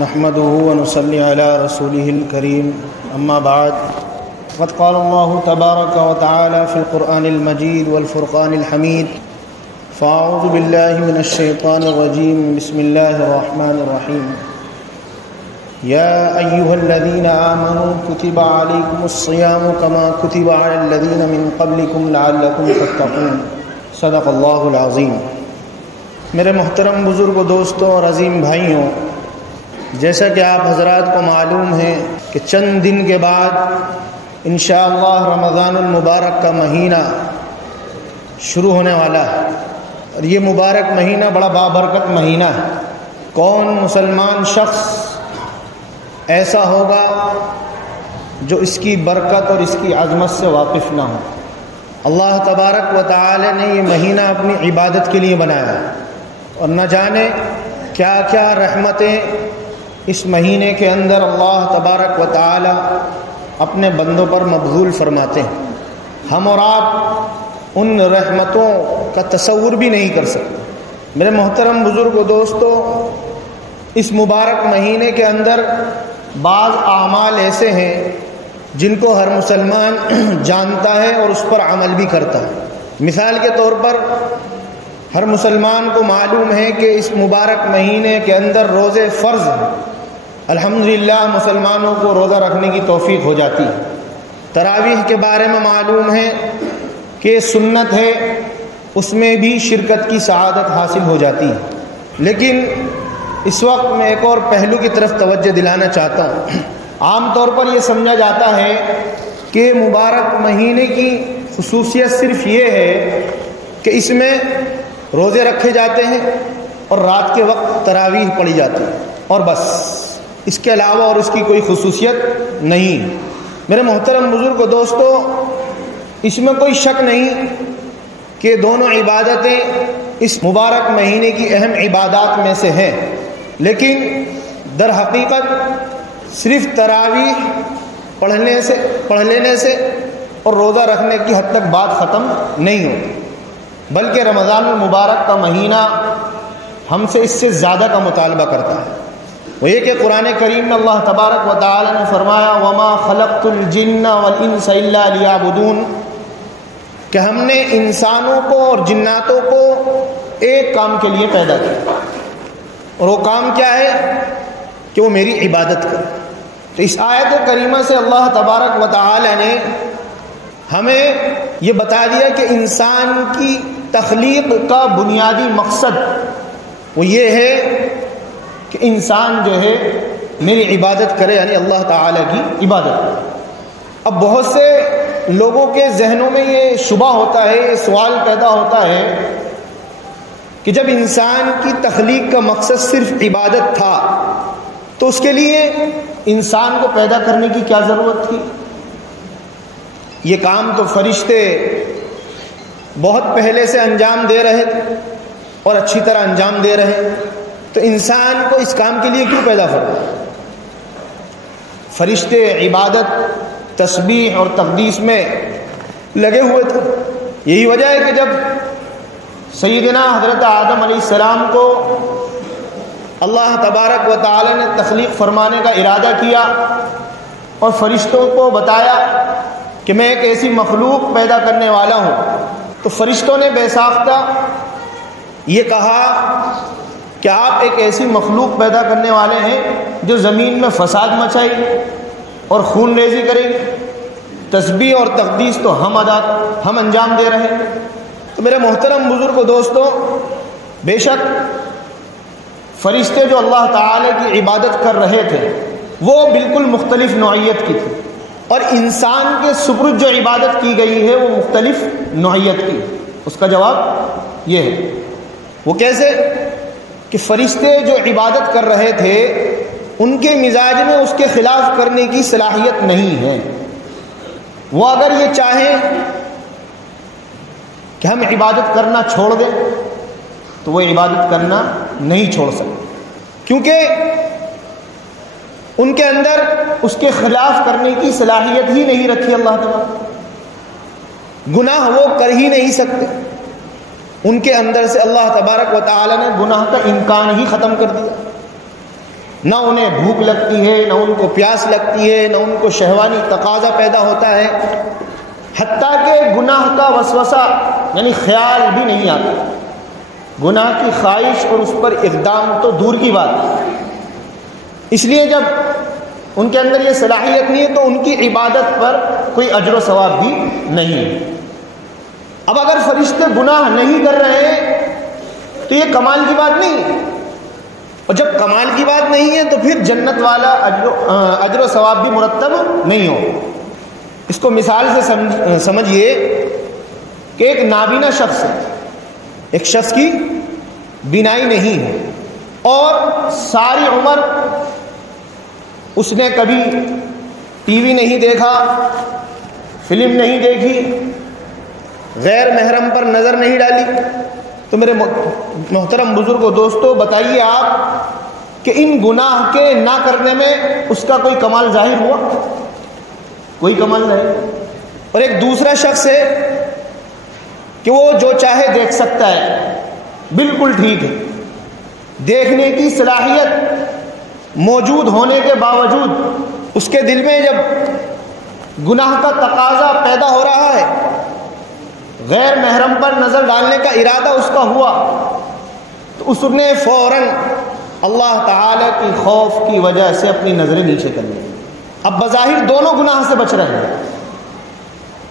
نحمده ونصلي على رسوله الكريم أما بعد فقد قال الله تبارك وتعالى في القرآن المجيد والفرقان الحميد فأعوذ بالله من الشيطان الرجيم بسم الله الرحمن الرحيم يا أيها الذين آمنوا كتب عليكم الصيام كما كتب على الذين من قبلكم لعلكم تتقون صدق الله العظيم۔ میرے محترم بزرگ و دوستوں اور عظیم بھائیوں، جیسا کہ آپ حضرات کو معلوم ہے کہ چند دن کے بعد انشاءاللہ رمضان المبارک کا مہینہ شروع ہونے والا ہے، اور یہ مبارک مہینہ بڑا بابرکت مہینہ ہے۔ کون مسلمان شخص ایسا ہوگا جو اس کی برکت اور اس کی عظمت سے واقف نہ ہو؟ اللہ تبارک و تعالی نے یہ مہینہ اپنی عبادت کے لیے بنایا ہے، اور نہ جانے کیا کیا رحمتیں اس مہینے کے اندر اللہ تبارک و تعالی اپنے بندوں پر مبذول فرماتے ہیں۔ ہم اور آپ ان رحمتوں کا تصور بھی نہیں کر سکتے۔ میرے محترم بزرگ و دوستوں، اس مبارک مہینے کے اندر بعض اعمال ایسے ہیں جن کو ہر مسلمان جانتا ہے اور اس پر عمل بھی کرتا ہے۔ مثال کے طور پر ہر مسلمان کو معلوم ہے کہ اس مبارک مہینے کے اندر روزے فرض ہیں۔ الحمدللہ مسلمانوں کو روزہ رکھنے کی توفیق ہو جاتی ہے۔ تراویح کے بارے میں معلوم ہے کہ سنت ہے، اس میں بھی شرکت کی سعادت حاصل ہو جاتی ہے۔ لیکن اس وقت میں ایک اور پہلو کی طرف توجہ دلانا چاہتا ہوں۔ عام طور پر یہ سمجھا جاتا ہے کہ مبارک مہینے کی خصوصیت صرف یہ ہے کہ اس میں روزے رکھے جاتے ہیں اور رات کے وقت تراویح پڑھی جاتی ہے، اور بس، اس کے علاوہ اور اس کی کوئی خصوصیت نہیں۔ میرے محترم بزرگ و دوستو، اس میں کوئی شک نہیں کہ دونوں عبادتیں اس مبارک مہینے کی اہم عبادات میں سے ہیں، لیکن در حقیقت صرف تراویح پڑھ لینے سے اور روزہ رکھنے کی حد تک بات ختم نہیں ہوتی، بلکہ رمضان المبارک کا مہینہ ہم سے اس سے زیادہ کا مطالبہ کرتا ہے۔ وہ یہ کہ قرآن کریم میں اللہ تبارک و تعالی نے فرمایا وَمَا خَلَقْتُ الْجِنَّ وَالْإِنسَ إِلَّا لِيَعْبُدُونَ، کہ ہم نے انسانوں کو اور جناتوں کو ایک کام کے لیے پیدا کیا، اور وہ کام کیا ہے کہ وہ میری عبادت کرے۔ تو اس آیت کریمہ سے اللہ تبارک و تعالی نے ہمیں یہ بتا دیا کہ انسان کی تخلیق کا بنیادی مقصد وہ یہ ہے کہ انسان جو ہے میری عبادت کرے، یعنی اللہ تعالی کی عبادت کرے۔ اب بہت سے لوگوں کے ذہنوں میں یہ شبہ ہوتا ہے، یہ سوال پیدا ہوتا ہے کہ جب انسان کی تخلیق کا مقصد صرف عبادت تھا تو اس کے لیے انسان کو پیدا کرنے کی کیا ضرورت تھی؟ یہ کام تو فرشتے بہت پہلے سے انجام دے رہے تھے اور اچھی طرح انجام دے رہے، تو انسان کو اس کام کے لیے کیوں پیدا فرمایا؟ فرشتے عبادت، تسبیح اور تقدیس میں لگے ہوئے تھے۔ یہی وجہ ہے کہ جب سیدنا حضرت آدم علیہ السلام کو اللہ تبارک و تعالی نے تخلیق فرمانے کا ارادہ کیا اور فرشتوں کو بتایا کہ میں ایک ایسی مخلوق پیدا کرنے والا ہوں، تو فرشتوں نے بے ساختہ یہ کہا کہ آپ ایک ایسی مخلوق پیدا کرنے والے ہیں جو زمین میں فساد مچائے گی اور خون ریزی کرے گی، تسبیح اور تقدیس تو ہم انجام دے رہے ہیں۔ تو میرے محترم بزرگ و دوستوں، بے شک فرشتے جو اللہ تعالی کی عبادت کر رہے تھے وہ بالکل مختلف نوعیت کی تھی، اور انسان کے سپرد جو عبادت کی گئی ہے وہ مختلف نوعیت کی۔ اس کا جواب یہ ہے، وہ کیسے کہ فرشتے جو عبادت کر رہے تھے ان کے مزاج میں اس کے خلاف کرنے کی صلاحیت نہیں ہے۔ وہ اگر یہ چاہیں کہ ہم عبادت کرنا چھوڑ دیں تو وہ عبادت کرنا نہیں چھوڑ سکتے، کیونکہ ان کے اندر اس کے خلاف کرنے کی صلاحیت ہی نہیں رکھی اللہ تعالیٰ۔ گناہ وہ کر ہی نہیں سکتے، ان کے اندر سے اللہ تبارک و تعالی نے گناہ کا امکان ہی ختم کر دیا۔ نہ انہیں بھوک لگتی ہے، نہ ان کو پیاس لگتی ہے، نہ ان کو شہوانی تقاضا پیدا ہوتا ہے، حتیٰ کہ گناہ کا وسوسہ یعنی خیال بھی نہیں آتا، گناہ کی خواہش اور اس پر اقدام تو دور کی بات ہے۔ اس لیے جب ان کے اندر یہ صلاحیت نہیں ہے تو ان کی عبادت پر کوئی اجر و ثواب بھی نہیں ہے۔ اب اگر فرشتے گناہ نہیں کر رہے ہیں تو یہ کمال کی بات نہیں ہے، اور جب کمال کی بات نہیں ہے تو پھر جنت والا اجر و ثواب بھی مرتب نہیں ہو۔ اس کو مثال سے سمجھیے کہ ایک نابینا شخص ہے، ایک شخص کی بینائی نہیں ہے اور ساری عمر اس نے کبھی ٹی وی نہیں دیکھا، فلم نہیں دیکھی، غیر محرم پر نظر نہیں ڈالی، تو میرے محترم بزرگ و دوستو بتائیے آپ کہ ان گناہ کے نہ کرنے میں اس کا کوئی کمال ظاہر ہوا؟ کوئی کمال نہیں۔ اور ایک دوسرا شخص ہے کہ وہ جو چاہے دیکھ سکتا ہے، بالکل ٹھیک ہے، دیکھنے کی صلاحیت موجود ہونے کے باوجود اس کے دل میں جب گناہ کا تقاضا پیدا ہو رہا ہے، غیر محرم پر نظر ڈالنے کا ارادہ اس کا ہوا، تو اس نے فوراً اللہ تعالی کی خوف کی وجہ سے اپنی نظریں نیچے کر لی۔ اب بظاہر دونوں گناہ سے بچ رہے ہیں،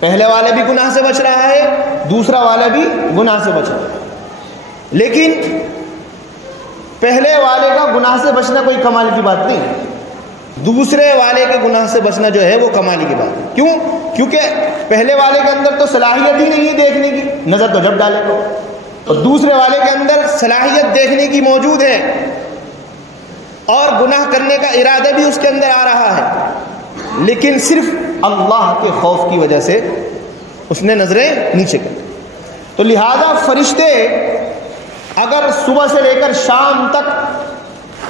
پہلے والا بھی گناہ سے بچ رہا ہے، دوسرا والا بھی گناہ سے بچ رہا ہے، لیکن پہلے والے کا گناہ سے بچنا کوئی کمال کی بات نہیں، دوسرے والے کے گناہ سے بچنا جو ہے وہ کمال کی بات ہے۔ کیوں؟ کیونکہ پہلے والے کے اندر تو صلاحیت ہی نہیں ہے دیکھنے کی، نظر تو جب ڈالے گا، اور دوسرے والے کے اندر صلاحیت دیکھنے کی موجود ہے اور گناہ کرنے کا ارادہ بھی اس کے اندر آ رہا ہے، لیکن صرف اللہ کے خوف کی وجہ سے اس نے نظریں نیچے کر دی۔ تو لہذا فرشتے اگر صبح سے لے کر شام تک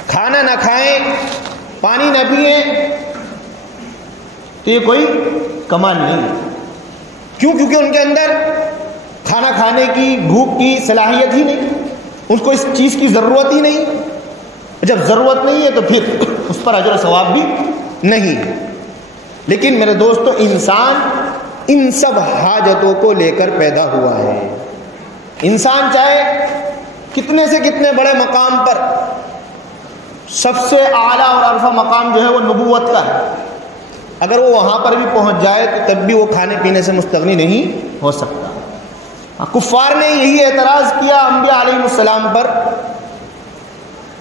کھانا نہ کھائیں، پانی نہ پئیں، تو یہ کوئی کمال نہیں ہے۔ کیوں؟ کیونکہ ان کے اندر کھانا کھانے کی، بھوک کی صلاحیت ہی نہیں، ان کو اس چیز کی ضرورت ہی نہیں۔ جب ضرورت نہیں ہے تو پھر اس پر اجر و ثواب بھی نہیں ہے۔ لیکن میرے دوستو، انسان ان سب حاجتوں کو لے کر پیدا ہوا ہے۔ انسان چاہے کتنے سے کتنے بڑے مقام پر، سب سے اعلیٰ اور عرفہ مقام جو ہے وہ نبوت کا ہے، اگر وہ وہاں پر بھی پہنچ جائے تو تب بھی وہ کھانے پینے سے مستغنی نہیں ہو سکتا۔ کفار نے یہی اعتراض کیا انبیاء علیہ السلام پر،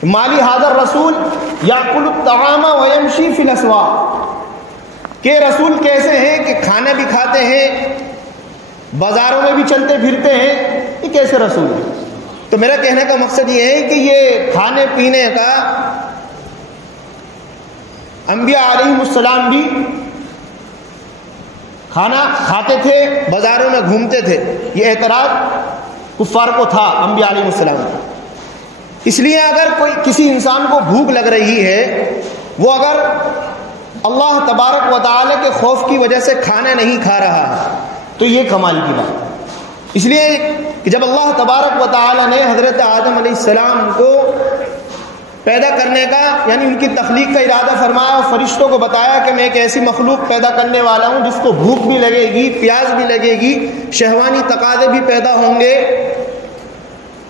مالی ھذا الرسول یاکل الطعام ویمشی فی الاسواق، کہ رسول کیسے ہیں کہ کھانا بھی کھاتے ہیں، بازاروں میں بھی چلتے پھرتے ہیں، یہ کیسے رسول ہے؟ تو میرا کہنے کا مقصد یہ ہے کہ یہ کھانے پینے کا انبیاء علیہ السلام بھی کھانا کھاتے تھے، بازاروں میں گھومتے تھے، یہ اعتراض کفار کو تھا انبیاء علیہ السلام کو۔ اس لیے اگر کوئی کسی انسان کو بھوک لگ رہی ہے، وہ اگر اللہ تبارک و تعالی کے خوف کی وجہ سے کھانا نہیں کھا رہا تو یہ کمال کی بات ہے۔ اس لیے کہ جب اللہ تبارک و تعالی نے حضرت آدم علیہ السلام کو پیدا کرنے کا یعنی ان کی تخلیق کا ارادہ فرمایا اور فرشتوں کو بتایا کہ میں ایک ایسی مخلوق پیدا کرنے والا ہوں جس کو بھوک بھی لگے گی، پیاس بھی لگے گی، شہوانی تقاضے بھی پیدا ہوں گے،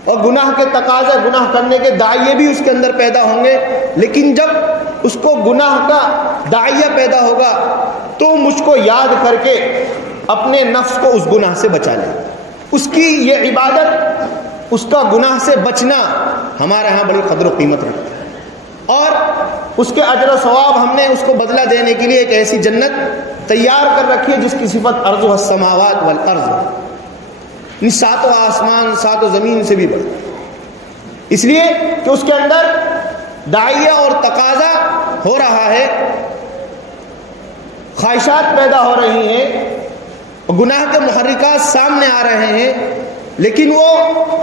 اور گناہ کے تقاضے، گناہ کرنے کے داعیے بھی اس کے اندر پیدا ہوں گے، لیکن جب اس کو گناہ کا داعیہ پیدا ہوگا تو مجھ کو یاد کر کے اپنے نفس کو اس گناہ سے بچا لے۔ اس کی یہ عبادت، اس کا گناہ سے بچنا ہمارے ہاں بڑی قدر و قیمت رکھتا ہے، اور اس کے اجر و ثواب ہم نے اس کو بدلہ دینے کے لیے ایک ایسی جنت تیار کر رکھی ہے جس کی صفت ارض السماوات والارض، ان ساتوں آسمان ساتوں زمین سے بھی بڑھ، اس لیے کہ اس کے اندر داعیہ اور تقاضا ہو رہا ہے، خواہشات پیدا ہو رہی ہیں، گناہ کے محرکات سامنے آ رہے ہیں، لیکن وہ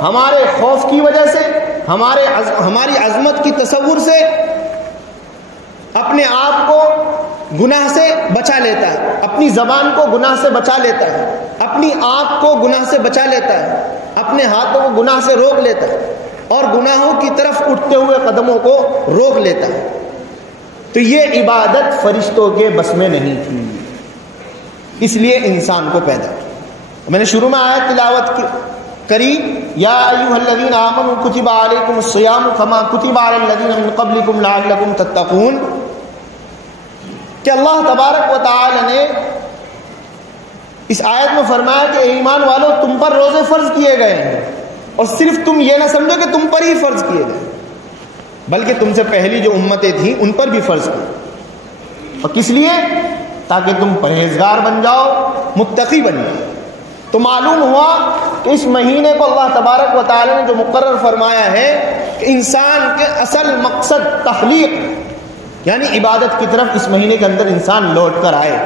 ہمارے خوف کی وجہ سے، ہماری عظمت کی تصور سے اپنے آپ کو گناہ سے بچا لیتا ہے، اپنی زبان کو گناہ سے بچا لیتا ہے، اپنی آنکھ کو گناہ سے بچا لیتا ہے، اپنے ہاتھوں کو گناہ سے روک لیتا ہے، اور گناہوں کی طرف اٹھتے ہوئے قدموں کو روک لیتا ہے. تو یہ عبادت فرشتوں کے بس میں نہیں تھی، اس لیے انسان کو پیدا کیا. میں نے شروع میں آیت تلاوت کری، یا ایھا الذین آمنوا کتب علیکم الصیام کما کتب علی الذین من قبلکم لعلکم تتقون، کہ اللہ تبارک و تعالی نے اس آیت میں فرمایا کہ ایمان والو تم پر روزے فرض کیے گئے ہیں، اور صرف تم یہ نہ سمجھو کہ تم پر ہی فرض کیے گئے، بلکہ تم سے پہلی جو امتیں تھیں ان پر بھی فرض کیے. اور کس لیے؟ تاکہ تم پرہیزگار بن جاؤ، متقی بن جاؤ. تو معلوم ہوا کہ اس مہینے کو اللہ تبارک و تعالی نے جو مقرر فرمایا ہے کہ انسان کے اصل مقصد تخلیق یعنی عبادت کی طرف اس مہینے کے اندر انسان لوٹ کر آئے،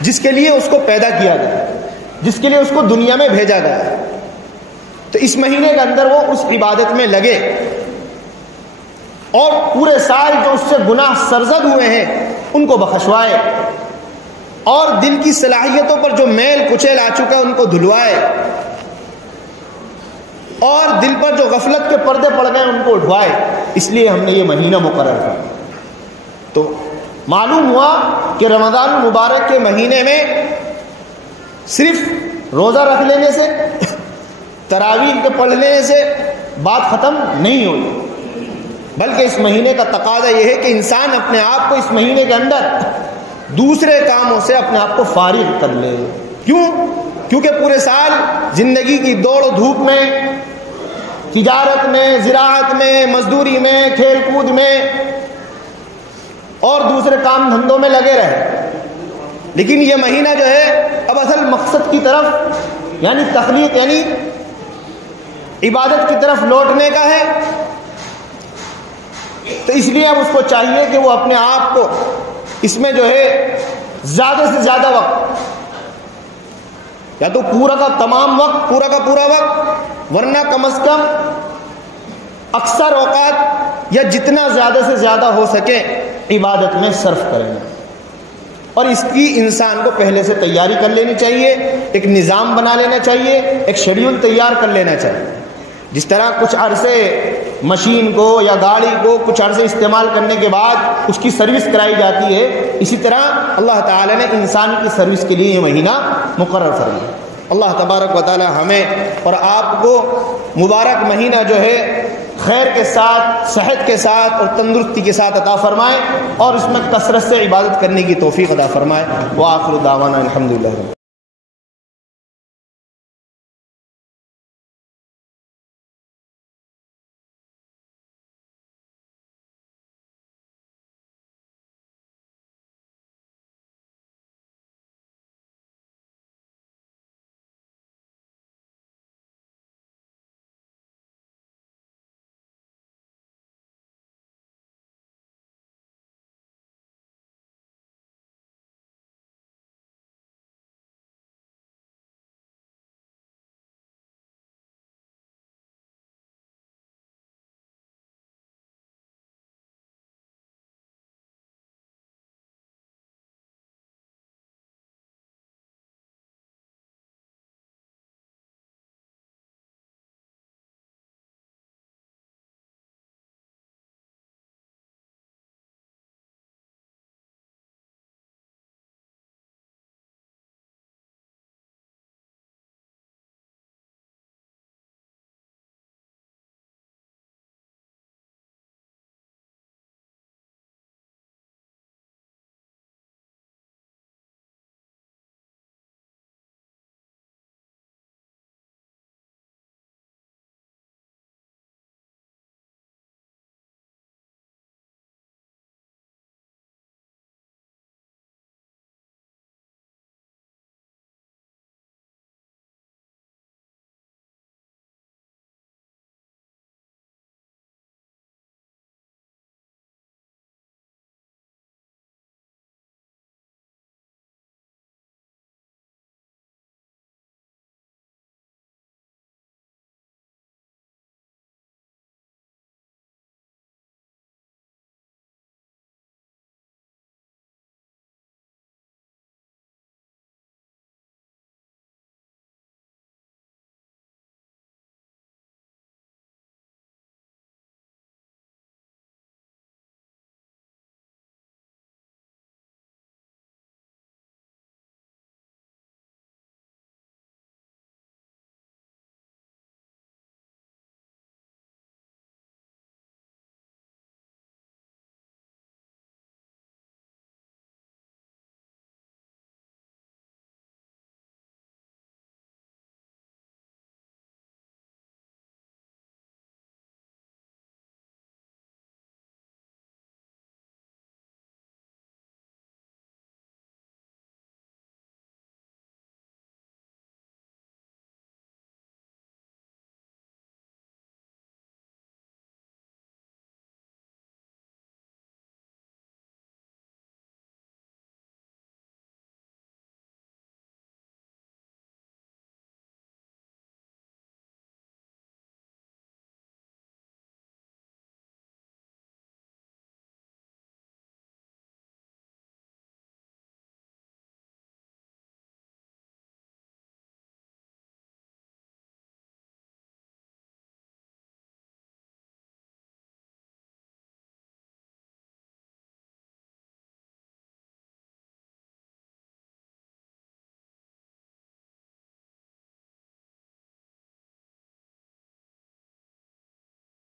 جس کے لیے اس کو پیدا کیا گیا، جس کے لیے اس کو دنیا میں بھیجا گیا. تو اس مہینے کے اندر وہ اس عبادت میں لگے، اور پورے سال جو اس سے گناہ سرزد ہوئے ہیں ان کو بخشوائے، اور دل کی صلاحیتوں پر جو میل کچیل آ چکا ہے ان کو دھلوائے، اور دل پر جو غفلت کے پردے پڑ گئے ان کو اٹھوائے. اس لیے ہم نے یہ مہینہ مقرر کیا. تو معلوم ہوا کہ رمضان المبارک کے مہینے میں صرف روزہ رکھ لینے سے، تراویح کے پڑھ لینے سے بات ختم نہیں ہوتی، بلکہ اس مہینے کا تقاضا یہ ہے کہ انسان اپنے آپ کو اس مہینے کے اندر دوسرے کاموں سے اپنے آپ کو فارغ کر لے. کیوں؟ کیونکہ پورے سال زندگی کی دوڑ دھوپ میں، تجارت میں، زراعت میں، مزدوری میں، کھیل کود میں اور دوسرے کام دھندوں میں لگے رہے. لیکن یہ مہینہ جو ہے اب اصل مقصد کی طرف یعنی تخلیق یعنی عبادت کی طرف لوٹنے کا ہے. تو اس لیے اب اس کو چاہیے کہ وہ اپنے آپ کو اس میں جو ہے زیادہ سے زیادہ وقت، یا تو پورا کا تمام وقت، پورا کا پورا وقت، ورنہ کم از کم اکثر اوقات یا جتنا زیادہ سے زیادہ ہو سکے عبادت میں صرف کریں. اور اس کی انسان کو پہلے سے تیاری کر لینی چاہیے، ایک نظام بنا لینا چاہیے، ایک شیڈیول تیار کر لینا چاہیے. جس طرح کچھ عرصے مشین کو یا گاڑی کو کچھ عرصے استعمال کرنے کے بعد اس کی سروس کرائی جاتی ہے، اسی طرح اللہ تعالی نے انسان کی سروس کے لیے یہ مہینہ مقرر فرمایا. اللہ تبارک و تعالی ہمیں اور آپ کو مبارک مہینہ جو ہے خیر کے ساتھ، صحت کے ساتھ اور تندرستی کے ساتھ عطا فرمائے، اور اس میں کثرت سے عبادت کرنے کی توفیق عطا فرمائے. وآخر دعوانا الحمدللہ.